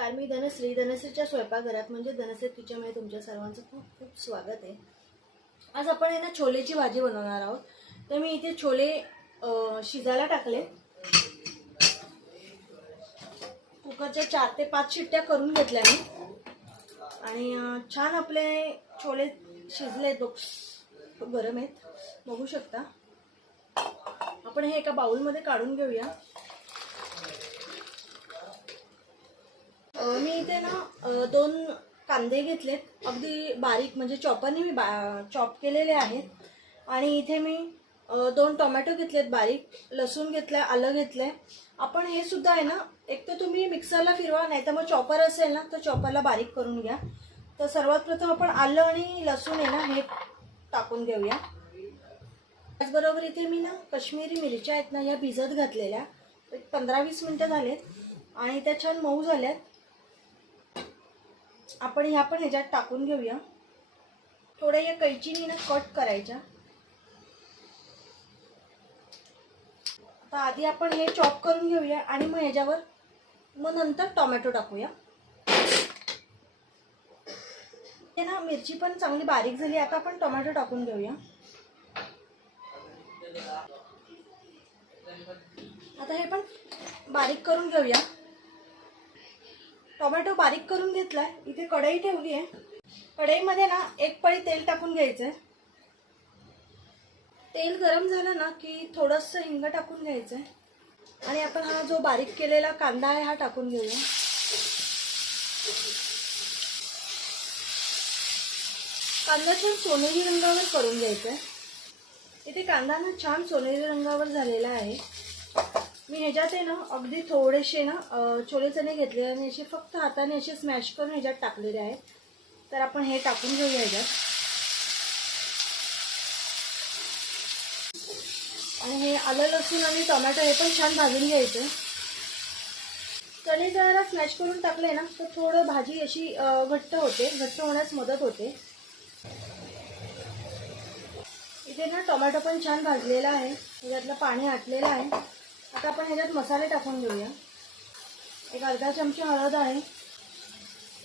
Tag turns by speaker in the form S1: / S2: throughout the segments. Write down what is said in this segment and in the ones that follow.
S1: नमस्कार मी धनश्री धनश्रीच्या स्वयंपाकघरात म्हणजे धनश्री किचनमध्ये तुमच्या सर्वांचं खूप खूप स्वागत आहे. आज आपण आहे ना छोलेची भाजी बनवणार आहोत. तर मी इथे छोले शिजायला टाकले. कुकरच्या चार ते पाच शिट्ट्या करून घेतल्या मी. आणि छान आपले छोले शिजले बघ. गरम आहेत. बघू शकता. आपण हे एका बाउलमध्ये काढून घेऊया. मी इथे ना दोन कांदे घेतलेत. अगदी बारीक म्हणजे चॉपरने मी बा चॉप केलेले आहेत. आणि इथे मी दोन टोमॅटो घेतलेत बारीक लसूण घेतलं आलं घेतलंय. आपण हे सुद्धा आहे ना एक तर तुम्ही मिक्सरला फिरवा नाही तर मग चॉपर असेल ना तर चॉपरला बारीक करून घ्या. तर सर्वात प्रथम आपण आलं आणि लसूण आहे ना हे टाकून घेऊया. त्याचबरोबर इथे मी ना कश्मीरी मिरच्या आहेत ना ह्या भिजत घातलेल्या. एक पंधरा वीस मिनटं झालेत. आणि त्या छान मऊ झाल्यात. आपण ह्या पण ह्याच्यात टाकून घेऊया. थोड्या या कैचीनी ना कट करायच्या. आता आधी आपण हे चॉप करून घेऊया आणि मग ह्याच्यावर मग नंतर टोमॅटो टाकूया. ते ना मिरची पण चांगली बारीक झाली आता आपण टोमॅटो टाकून घेऊया. आता हे पण बारीक करून घेऊया. टोमॅटो बारीक करून घेतलाय. इथे कढई ठेवली आहे. कढईमध्ये ना एक पळी तेल टाकून घ्यायचं आहे तेल गरम झालं ना की थोडंसं हिंग टाकून घ्यायचं आहे आणि आपण हा जो बारीक केलेला कांदा आहे हा टाकून घेऊया. कांदा छान सोनेरी रंगावर करून घ्यायचा आहे इथे कांदा ना छान सोनेरी रंगावर झालेला आहे. मी ह्याच्यात आहे ना अगदी थोडेसे ना छोले चणे घेतले आणि असे फक्त हाताने असे स्मॅश करून ह्याच्यात टाकलेले आहेत. तर आपण हे टाकून घेऊया ह्याच्यात. आणि हे आलं लसूण आणि टोमॅटो हे पण छान भाजून घ्यायचं. चणे जरा स्मॅश करून टाकले ना तर थोडं भाजी अशी घट्ट होते घट्ट होण्यास मदत होते. इथे ना टोमॅटो पण छान भाजलेला आहे. ह्याच्यातलं पाणी आटलेलं आहे. आता आपण ह्याच्यात मसाले टाकून घेऊया. एक अर्धा चमचा हळद आहे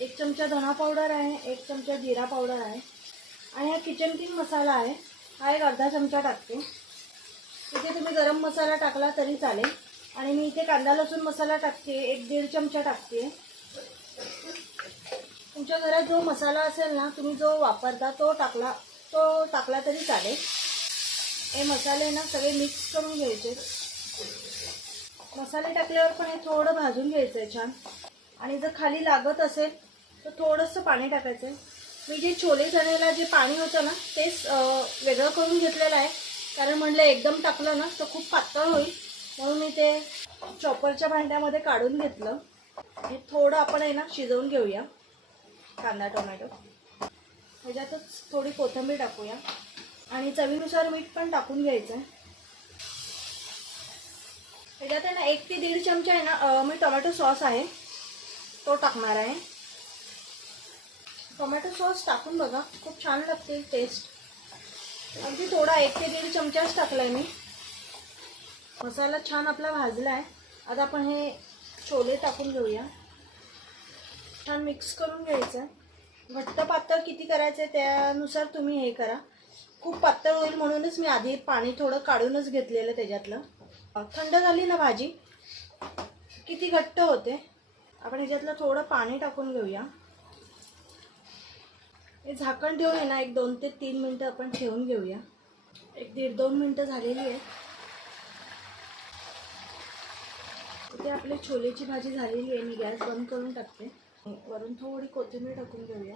S1: एक चमचा धना पावडर आहे एक चमचा जिरा पावडर आहे आणि हा किचन किंग मसाला आहे हा एक अर्धा चमचा टाकते. इथे तुम्ही गरम मसाला टाकला तरी चालेल. आणि मी इथे कांदा लसूण मसाला टाकते एक दीड चमचा टाकते. तुमच्या घरात जो मसाला असेल ना तुम्ही जो वापरता तो टाकला तो टाकला तरी चालेल. हे मसाले ना सगळे मिक्स करून घ्यायचे. मसाले टाकल्यावर पण हे थोडं भाजून घ्यायचं आहे छान. आणि जर खाली लागत असेल तर थोडंसं पाणी टाकायचं आहे मी जे छोले चण्याला जे पाणी होतं ना तेच वेगळं करून घेतलेलं आहे. कारण म्हणलं एकदम टाकलं ना तर खूप पातळ होईल. म्हणून मी ते चॉपरच्या भांड्यामध्ये काढून घेतलं. हे थोडं आपण आहे ना शिजवून घेऊया. कांदा टोमॅटो. ह्याच्यातच थोडी कोथिंबीर टाकूया. आणि चवीनुसार मीठ पण टाकून घ्यायचं आहे त्याच्यात आहे ना एक ते दीड चमचा आहे ना मी टोमॅटो सॉस आहे. तो टाकणार आहे. टोमॅटो सॉस टाकून बघा खूप छान लागते टेस्ट अगदी थोडा एक ते दीड चमचाच आहे मी. मसाला छान आपला भाजला आहे आता आपण हे छोले टाकून घेऊया. छान मिक्स करून घ्यायचं. आहे घट्ट पातळ किती करायचं आहे त्यानुसार तुम्ही हे करा. खूप पातळ होईल म्हणूनच मी आधी पाणी थोडं काढूनच घेतलेलं त्याच्यातलं. थंड झाली ना भाजी? किती घट्ट होते? आपण ह्याच्यातलं थोडं पाणी टाकून घेऊया. हे झाकण ठेवून आहे ना एक दोन ते तीन मिनटं आपण ठेवून घेऊया. एक दीड दोन मिनटं झालेली आहे. ते आपली छोलेची भाजी झालेली आहे मी गॅस बंद करून टाकते. वरून थोडी कोथिंबीर टाकून घेऊया.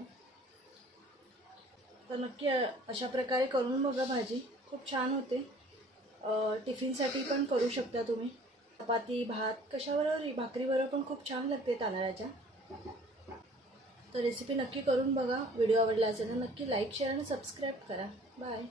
S1: तर नक्की अशा प्रकारे करून बघा भाजी. खूप छान होते. टिफिनसाठी पण करू शकता तुम्ही. चपाती भात कशाबरोबर भाकरीबरोबर पण खूप छान लागते तांदळाच्या. तर रेसिपी नक्की करून बघा. व्हिडिओ आवडला असेल तर नक्की लाईक शेअर आणि सबस्क्राईब करा. बाय